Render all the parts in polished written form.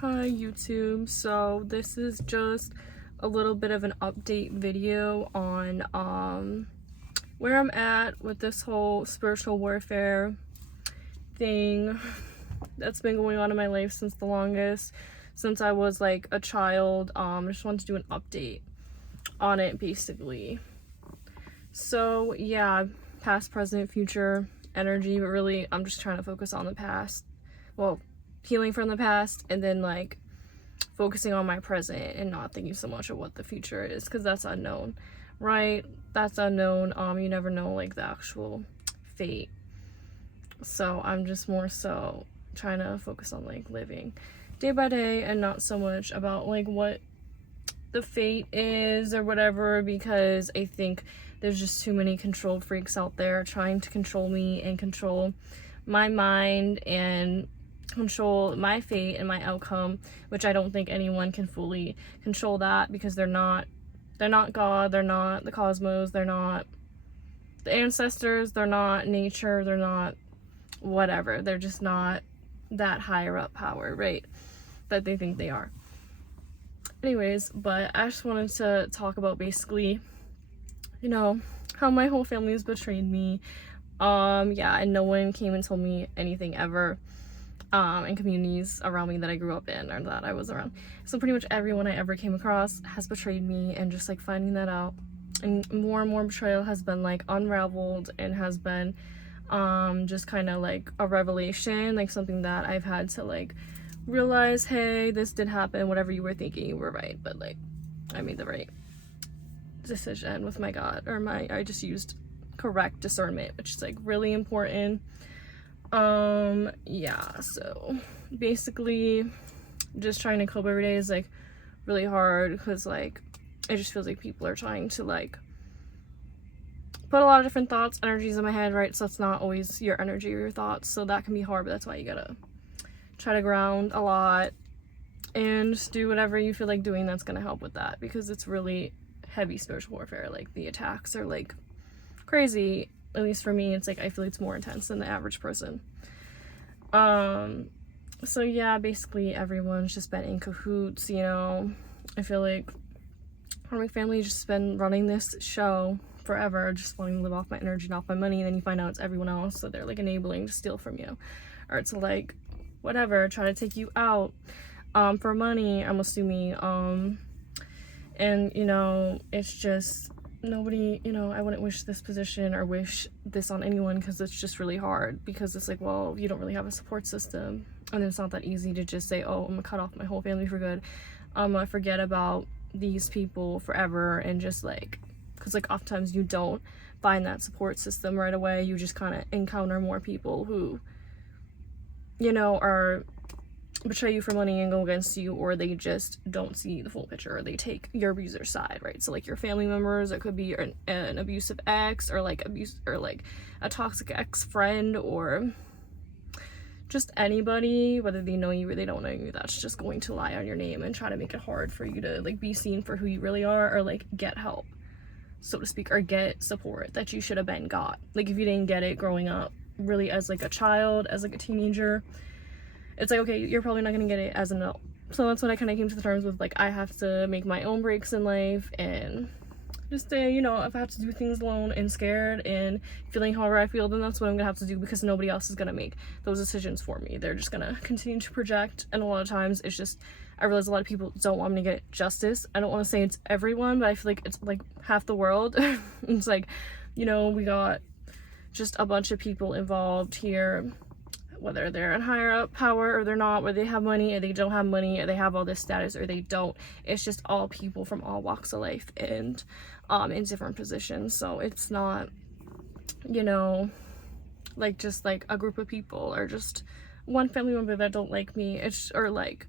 Hi YouTube. So this is just a little bit of an update video on where I'm at with this whole spiritual warfare thing that's been going on in my life since the longest, since I was like a child. I just wanted to do an update on it basically. So yeah, past, present, future energy, but really I'm just trying to focus on the past. Well, healing from the past, and then like focusing on my present and not thinking so much of what the future is, because that's unknown, right? That's unknown. You never know like the actual fate. So I'm just more so trying to focus on like living day by day and not so much about like what the fate is or whatever, because I think there's just too many control freaks out there trying to control me and control my mind and control my fate and my outcome, which I don't think anyone can fully control that, because they're not God, they're not the cosmos, they're not the ancestors, they're not nature, they're not whatever, they're just not that higher up power, right, that they think they are. Anyways, but I just wanted to talk about basically, you know, how my whole family has betrayed me. Yeah, and no one came and told me anything ever in communities around me that I grew up in or that I was around. So pretty much everyone I ever came across has betrayed me, and just like finding that out, and more betrayal has been like unraveled and has been just kind of like a revelation, like something that I've had to like realize, hey, this did happen, whatever you were thinking, you were right, but like I made the right decision with my God, or I just used correct discernment, which is like really important. Yeah, so basically just trying to cope every day is like really hard, because like it just feels like people are trying to like put a lot of different thoughts, energies in my head, right? So it's not always your energy or your thoughts, so that can be hard, but that's why you gotta try to ground a lot and just do whatever you feel like doing that's gonna help with that, because it's really heavy spiritual warfare. Like the attacks are like crazy. At least for me, it's like I feel like it's more intense than the average person. So yeah, basically everyone's just been in cahoots, you know. I feel like my family's just been running this show forever, just wanting to live off my energy and off my money, and then you find out it's everyone else, so they're like enabling to steal from you, or to like whatever, try to take you out for money, I'm assuming. And you know, it's just nobody, you know, I wouldn't wish this position or wish this on anyone, because it's just really hard, because it's like, well, you don't really have a support system, and it's not that easy to just say, oh, I'm gonna cut off my whole family for good, I'm gonna forget about these people forever, and just like, because like oftentimes you don't find that support system right away, you just kind of encounter more people who, you know, are betray you for money and go against you, or they just don't see the full picture, or they take your abuser's side, right? So like your family members, it could be an abusive ex, or like abuse, or like a toxic ex-friend, or just anybody, whether they know you or they don't know you, that's just going to lie on your name and try to make it hard for you to like be seen for who you really are, or like get help, so to speak, or get support that you should have been got. Like if you didn't get it growing up, really, as like a child, as like a teenager, it's like, okay, you're probably not gonna get it as an adult. So that's when I kind of came to the terms with like, I have to make my own breaks in life, and just say, you know, if I have to do things alone and scared and feeling however I feel, then that's what I'm gonna have to do, because nobody else is gonna make those decisions for me. They're just gonna continue to project, and a lot of times it's just, I realize a lot of people don't want me to get justice. I don't want to say it's everyone, but I feel like it's like half the world. It's like, you know, we got just a bunch of people involved here, whether they're in higher up power or they're not, whether they have money or they don't have money, or they have all this status or they don't. It's just all people from all walks of life, and in different positions. So it's not, you know, like just like a group of people or just one family member that don't like me. It's, or like,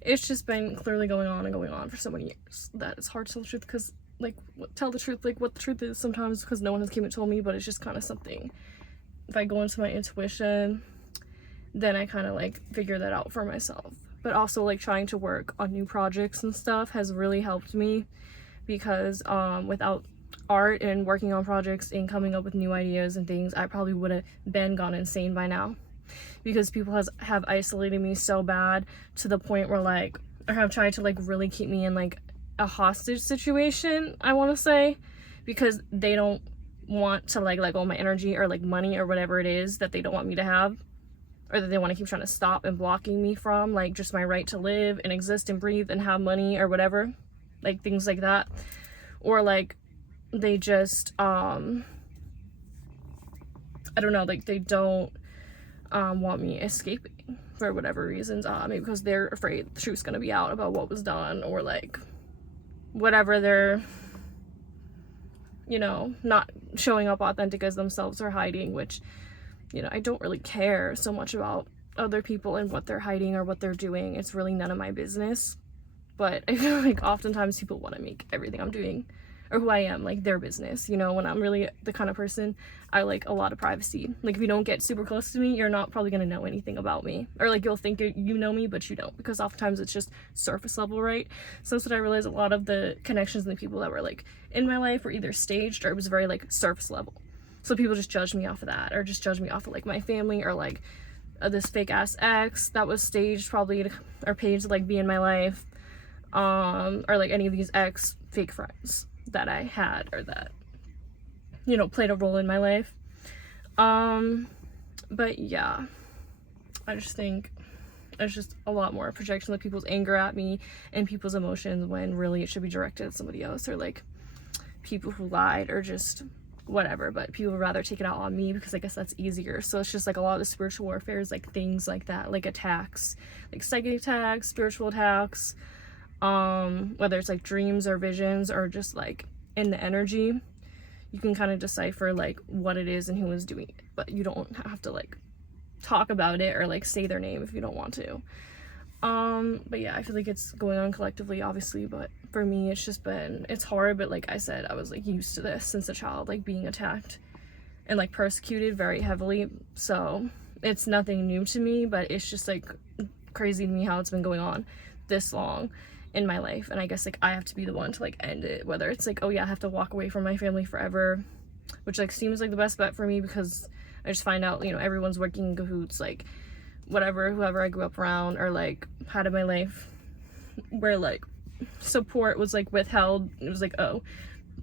it's just been clearly going on for so many years that it's hard to tell the truth, because like tell the truth, like what the truth is sometimes, because no one has came and told me. But it's just kind of something, if I go into my intuition, then I kind of like figure that out for myself. But also like trying to work on new projects and stuff has really helped me, because without art and working on projects and coming up with new ideas and things, I probably would have been gone insane by now. because people have isolated me so bad to the point where like, or have tried to like really keep me in like a hostage situation, I want to say, because they don't want to like let go of my energy or like money or whatever it is that they don't want me to have, or that they want to keep trying to stop and blocking me from, like just my right to live and exist and breathe and have money or whatever, like things like that. Or like they just I don't know, like they don't want me escaping for whatever reasons, maybe because they're afraid the truth's gonna be out about what was done, or like whatever, they're, you know, not showing up authentic as themselves or hiding, which, you know, I don't really care so much about other people and what they're hiding or what they're doing. It's really none of my business. But I feel like oftentimes people want to make everything I'm doing or who I am like their business, you know, when I'm really the kind of person, I like a lot of privacy. Like if you don't get super close to me, you're not probably gonna know anything about me, or like you'll think you know me but you don't, because oftentimes it's just surface level, right? So that's what I realized. A lot of the connections and the people that were like in my life were either staged or it was very like surface level. So people just judge me off of that, or just judge me off of like my family, or like this fake ass ex that was staged probably or paid to like be in my life, or like any of these ex fake friends that I had, or that, you know, played a role in my life. But yeah, I just think there's just a lot more projection of people's anger at me and people's emotions, when really it should be directed at somebody else, or like people who lied, or just whatever. But people would rather take it out on me because I guess that's easier. So it's just like a lot of the spiritual warfare is like things like that, like attacks, like psychic attacks, spiritual attacks, whether it's like dreams or visions, or just like in the energy, you can kind of decipher like what it is and who is doing it, but you don't have to like talk about it or like say their name if you don't want to. But yeah, I feel like it's going on collectively, obviously, but for me it's just been, it's hard. But like I said, I was like used to this since a child, like being attacked and like persecuted very heavily, so it's nothing new to me. But it's just like crazy to me how it's been going on this long in my life, and I guess like I have to be the one to like end it, whether it's like, oh yeah, I have to walk away from my family forever, which like seems like the best bet for me, because I just find out, you know, everyone's working in cahoots, like whatever, whoever I grew up around or like had in my life, where like support was like withheld. It was like, oh,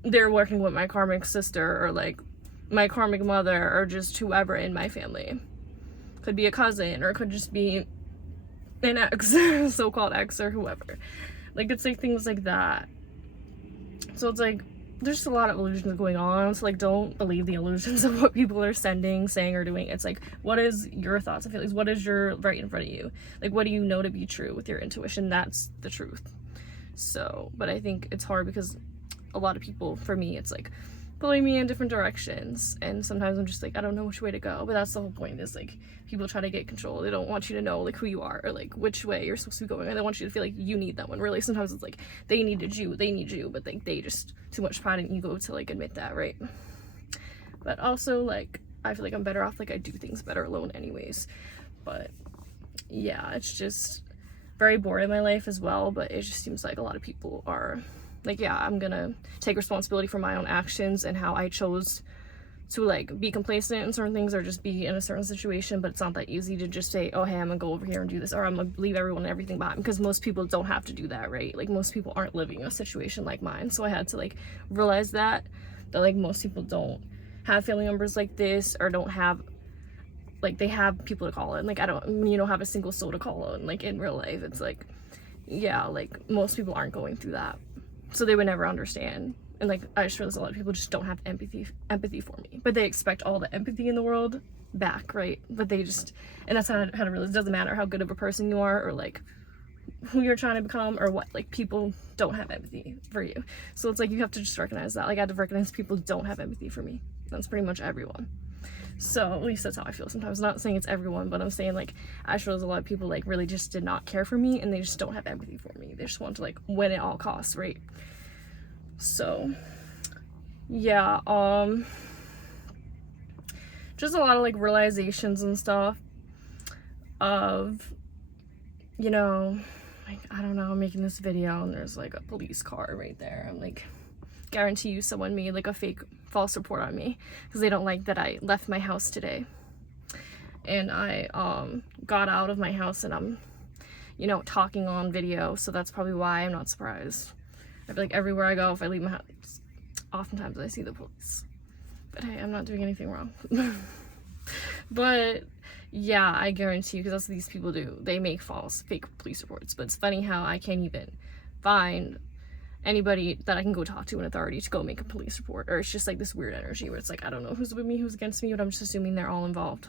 they're working with my karmic sister, or like my karmic mother, or just whoever in my family. Could be a cousin, or it could just be an ex, so-called ex, or whoever. Like it's like things like that. So it's like there's just a lot of illusions going on. So like don't believe the illusions of what people are sending, saying, or doing. It's like, what is your thoughts and feelings? What is your right in front of you? Like what do you know to be true with your intuition? That's the truth. So, but I think it's hard because a lot of people, for me, it's like pulling me in different directions, and sometimes I'm just like, I don't know which way to go. But that's the whole point, is like people try to get control. They don't want you to know like who you are, or like which way you're supposed to be going, and they want you to feel like you need them, when really sometimes it's like they need you, but like they just too much pride and ego to like admit that, right? But also like I feel like I'm better off, like I do things better alone anyways. But yeah, it's just very boring in my life as well. But it just seems like a lot of people are like, yeah, I'm gonna take responsibility for my own actions and how I chose to like be complacent in certain things, or just be in a certain situation. But it's not that easy to just say, oh hey, I'm gonna go over here and do this, or I'm gonna leave everyone and everything behind, because most people don't have to do that, right? Like most people aren't living a situation like mine. So I had to like realize that like most people don't have family members like this, or don't have, like they have people to call in. Like I don't, you know, have a single soul to call on. Like in real life, it's like, yeah, like most people aren't going through that, so they would never understand. And like I just realized a lot of people just don't have empathy for me, but they expect all the empathy in the world back, right? But they just, and that's how to realize it doesn't matter how good of a person you are, or like who you're trying to become, or what, like people don't have empathy for you. So it's like you have to just recognize that. Like I had to recognize people don't have empathy for me. That's pretty much everyone. So at least that's how I feel sometimes. I'm not saying it's everyone, but I'm saying like I just realized a lot of people like really just did not care for me, and they just don't have empathy for me. They just want to like win at all costs, right? So yeah, just a lot of like realizations and stuff of, you know, like I don't know, I'm making this video and there's like a police car right there. I'm like, guarantee you someone made like a fake false report on me because they don't like that I left my house today. and I got out of my house and I'm, you know, talking on video, so that's probably why I'm not surprised. I feel like everywhere I go, if I leave my house, oftentimes I see the police. But hey, I'm not doing anything wrong. But yeah, I guarantee you, because that's what these people do. They make false, fake police reports. But it's funny how I can't even find anybody that I can go talk to an authority to go make a police report. Or it's just like this weird energy where it's like, I don't know who's with me, who's against me, but I'm just assuming they're all involved.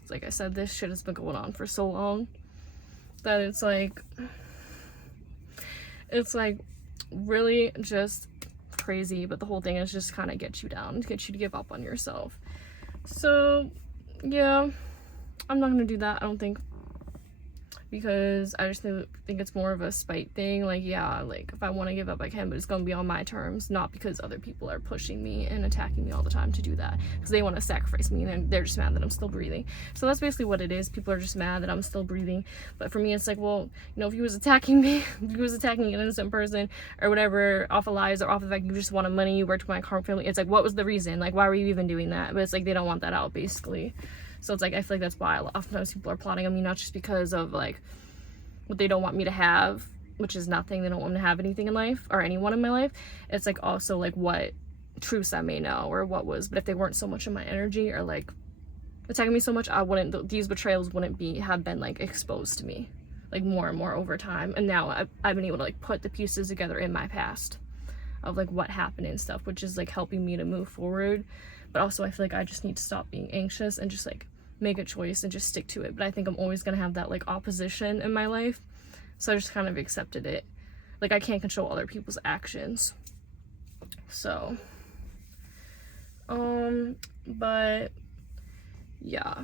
It's like I said, this shit has been going on for so long that it's like really just crazy. But the whole thing is just kind of get you down, get you to give up on yourself. So yeah, I'm not gonna do that, I don't think, because I just think it's more of a spite thing. Like, yeah, like if I want to give up I can, but it's gonna be on my terms, not because other people are pushing me and attacking me all the time to do that, because they want to sacrifice me and they're just mad that I'm still breathing. So that's basically what it is. People are just mad that I'm still breathing. But for me, it's like, well, you know, if he was attacking me, if he was attacking an innocent person or whatever, off of lies or off of the fact you just wanted money, you worked with my current family, it's like, what was the reason? Like, why were you even doing that? But it's like they don't want that out, basically. So it's like, I feel like that's why oftentimes people are plotting on me, not just because of like what they don't want me to have, which is nothing. They don't want me to have anything in life or anyone in my life. It's like also like what truths I may know or what was, but if they weren't so much in my energy or like attacking me so much, I wouldn't, these betrayals wouldn't have been like exposed to me like more and more over time. And now I've been able to like put the pieces together in my past of like what happened and stuff, which is like helping me to move forward. But also I feel like I just need to stop being anxious and just like make a choice and just stick to it. But I think I'm always gonna have that like opposition in my life, so I just kind of accepted it. Like, I can't control other people's actions. So but yeah,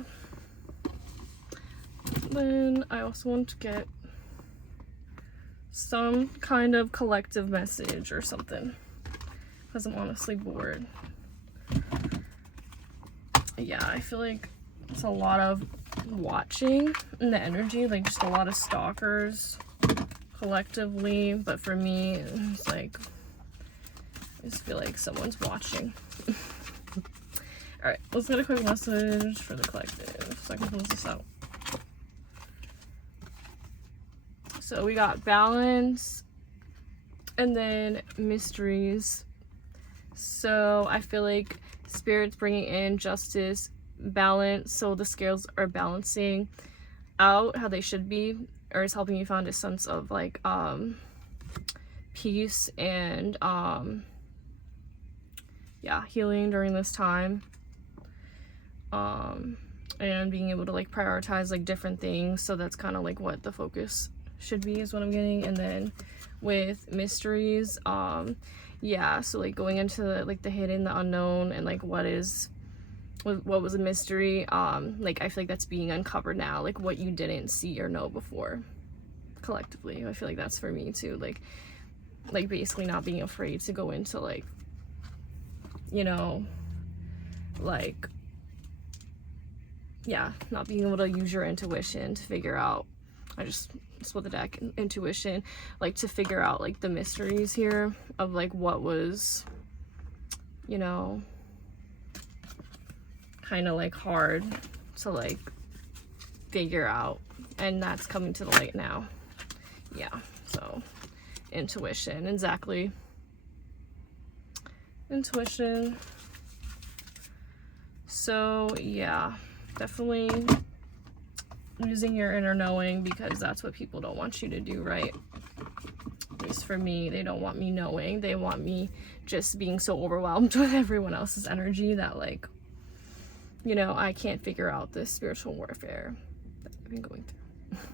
then I also want to get some kind of collective message or something, because I'm honestly bored. Yeah, I feel like it's a lot of watching in the energy, like just a lot of stalkers collectively. But for me, it's like I just feel like someone's watching. All right, let's get a quick message for the collective so I can close this out. So we got balance and then mysteries. So I feel like Spirit's bringing in justice, balance, so the scales are balancing out how they should be, or is helping you find a sense of like peace and yeah, healing during this time, and being able to like prioritize like different things. So that's kind of like what the focus should be, is what I'm getting. And then with mysteries, yeah, so like going into the hidden, the unknown, and like what was a mystery, like I feel like that's being uncovered now, like what you didn't see or know before collectively. I feel like that's for me too, like basically not being afraid to go into like, you know, like, yeah, not being able to use your intuition to figure out, I just split the deck, intuition, like to figure out like the mysteries here of like what was, you know, kind of like hard to like figure out, and that's coming to the light now. Yeah, so intuition, exactly, intuition. So yeah, definitely using your inner knowing, because that's what people don't want you to do, right? At least for me, they don't want me knowing. They want me just being so overwhelmed with everyone else's energy that like, you know, I can't figure out this spiritual warfare that I've been going through.